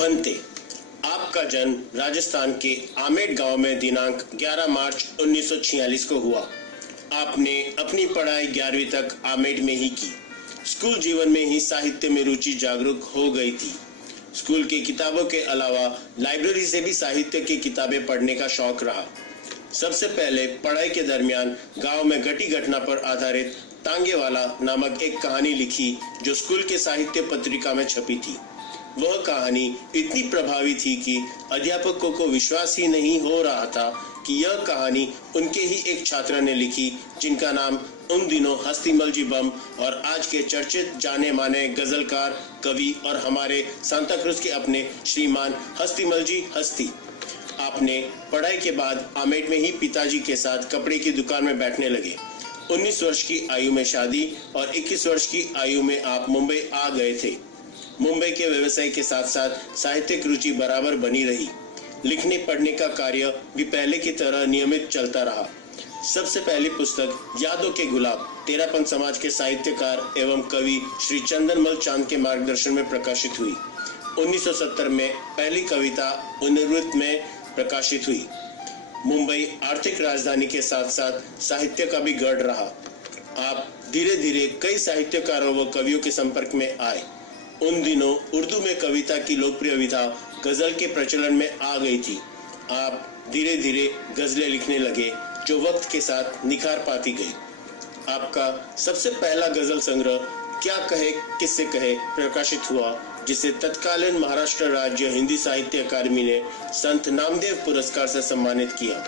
बनते। आपका जन्म राजस्थान के आमेर गांव में दिनांक 11 मार्च 1946 को हुआ। आपने अपनी पढ़ाई 11वीं तक आमेर में ही की। स्कूल जीवन में ही साहित्य में रुचि जागरूक हो गई थी। स्कूल की किताबों के अलावा लाइब्रेरी से भी साहित्य की किताबें पढ़ने का शौक रहा। सबसे पहले पढ़ाई के दरमियान गांव में घटी घटना पर आधारित तांगेवाला नामक एक कहानी लिखी जो स्कूल के साहित्य पत्रिका में छपी थी। वह कहानी इतनी प्रभावी थी कि अध्यापकों को विश्वास ही नहीं हो रहा था कि यह कहानी उनके ही एक छात्र ने लिखी, जिनका नाम उन दिनों हस्तीमल जी बम और आज के चर्चित जाने माने गजलकार, कवि और हमारे सांताक्रूज के अपने श्रीमान हस्तीमल जी हस्ती। आपने पढ़ाई के बाद आमेर में ही पिताजी के साथ कपड़े की दुकान में बैठने लगे। 19 वर्ष की आयु में शादी और 21 वर्ष की आयु में आप मुंबई आ गए थे। मुंबई के व्यवसाय के साथ साथ साहित्यिक रुचि बराबर बनी रही। लिखने पढ़ने का कार्य भी पहले की तरह नियमित चलता रहा। सबसे पहली पुस्तक यादों के गुलाब तेरापन समाज के साहित्यकार एवं कवि श्री चंदनमल चांद के मार्गदर्शन में प्रकाशित हुई। 1970 में पहली कविता उन्नृत में प्रकाशित हुई। मुंबई आर्थिक राजधानी के साथ साथ साहित्य का भी गढ़ रहा। आप धीरे धीरे कई साहित्यकारों व कवियों के संपर्क में आए। उन दिनों उर्दू में कविता की लोकप्रिय विधा गजल के प्रचलन में आ गई थी। आप धीरे धीरे गजलें लिखने लगे जो वक्त के साथ निखार पाती गई। आपका सबसे पहला गजल संग्रह क्या कहे किससे कहे प्रकाशित हुआ, जिसे तत्कालीन महाराष्ट्र राज्य हिंदी साहित्य अकादमी ने संत नामदेव पुरस्कार से सम्मानित किया।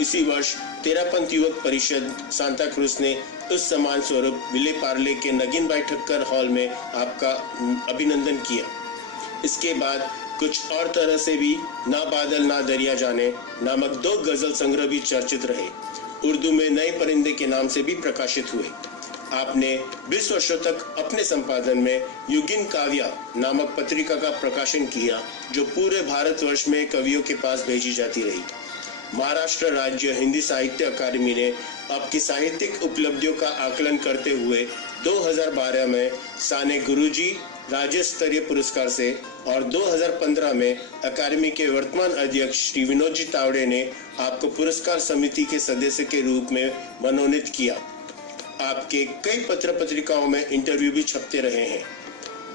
इसी वर्ष तेरापंथ युवक परिषद सांताक्रूज ने उस सम्मान स्वरूप विले पार्ले के नगीन भाई ठक्कर हॉल में आपका अभिनंदन किया। इसके बाद कुछ और तरह से भी ना बादल ना दरिया जाने नामक 2 गजल संग्रह भी चर्चित रहे। उर्दू में नए परिंदे के नाम से भी प्रकाशित हुए। आपने 20 वर्षों तक अपने संपादन में युगिन काव्या नामक पत्रिका का प्रकाशन किया, जो पूरे भारतवर्ष में कवियों के पास भेजी जाती रही। महाराष्ट्र राज्य हिंदी साहित्य अकादमी ने आपकी साहित्यिक उपलब्धियों का आकलन करते हुए 2012 में साने गुरुजी राज्य स्तरीय पुरस्कार से और 2015 में अकादमी के वर्तमान अध्यक्ष श्री विनोद जी तावड़े ने आपको पुरस्कार समिति के सदस्य के रूप में मनोनीत किया। आपके कई पत्र पत्रिकाओं में इंटरव्यू भी छपते रहे हैं।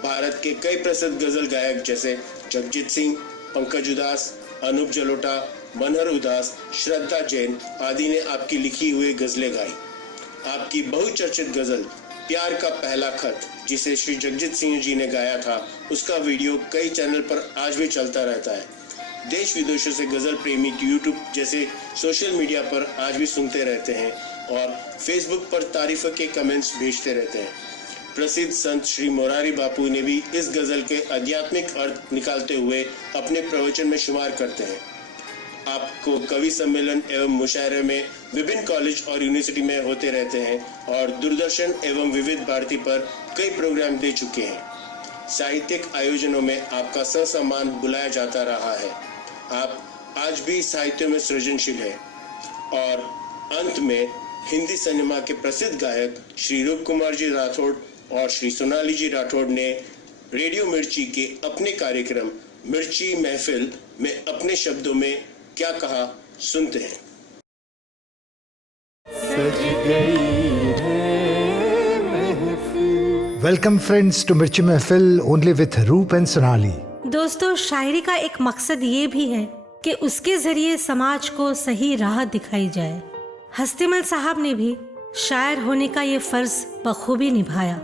भारत के कई प्रसिद्ध गजल गायक जैसे जगजीत सिंह, पंकज उदास, अनूप जलोटा, मनहर उदास, श्रद्धा जैन आदि ने आपकी लिखी हुई गजलें गाई। आपकी बहुचर्चित गजल प्यार का पहला खत, जिसे श्री जगजीत सिंह जी ने गाया था, उसका वीडियो कई चैनल पर आज भी चलता रहता है। देश विदेशों से गजल प्रेमी यूट्यूब जैसे सोशल मीडिया पर आज भी सुनते रहते हैं और फेसबुक पर तारीफ के कमेंट्स भेजते रहते हैं। प्रसिद्ध संत श्री मोरारी बापू ने भी इस गजल के आध्यात्मिक अर्थ निकालते हुए अपने प्रवचन में शुमार करते हैं। आपको कवि सम्मेलन एवं मुशायरे में विभिन्न कॉलेज और यूनिवर्सिटी में होते रहते हैं और दूरदर्शन एवं विविध भारती पर कई प्रोग्राम दे चुके हैं। साहित्यिक आयोजनों में आपका ससम्मान बुलाया जाता रहा है। आप आज भी साहित्य में सृजनशील हैं। और अंत में हिंदी सिनेमा के प्रसिद्ध गायक श्री रूप कुमार जी राठौड़ और श्री सोनाली जी राठौड़ ने रेडियो मिर्ची के अपने कार्यक्रम मिर्ची महफिल में अपने शब्दों में क्या कहा, सुनते हैं। वेलकम फ्रेंड्स टू मिर्ची महफिल ओनली विथ रूप एंड सोनाली। दोस्तों, शायरी का एक मकसद ये भी है कि उसके जरिए समाज को सही राह दिखाई जाए। हस्तीमल साहब ने भी शायर होने का ये फर्ज बखूबी निभाया।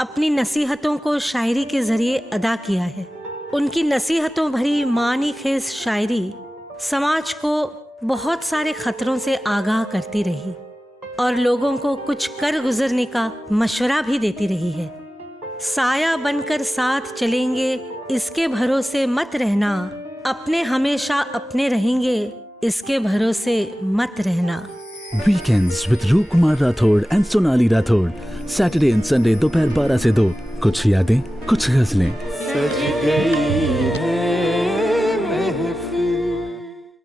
अपनी नसीहतों को शायरी के जरिए अदा किया है। उनकी नसीहतों भरी मानी खेज शायरी समाज को बहुत सारे खतरों से आगाह करती रही और लोगों को कुछ कर गुजरने का मशवरा भी देती रही है। साया बनकर साथ चलेंगे, इसके भरोसे मत रहना, अपने हमेशा अपने रहेंगे, इसके भरोसे मत रहना। वीकेंड्स विद रूप Kumar Rathore and Sonali Rathore, Saturday and Sunday दोपहर 12 से 2। कुछ यादें, कुछ गजलें।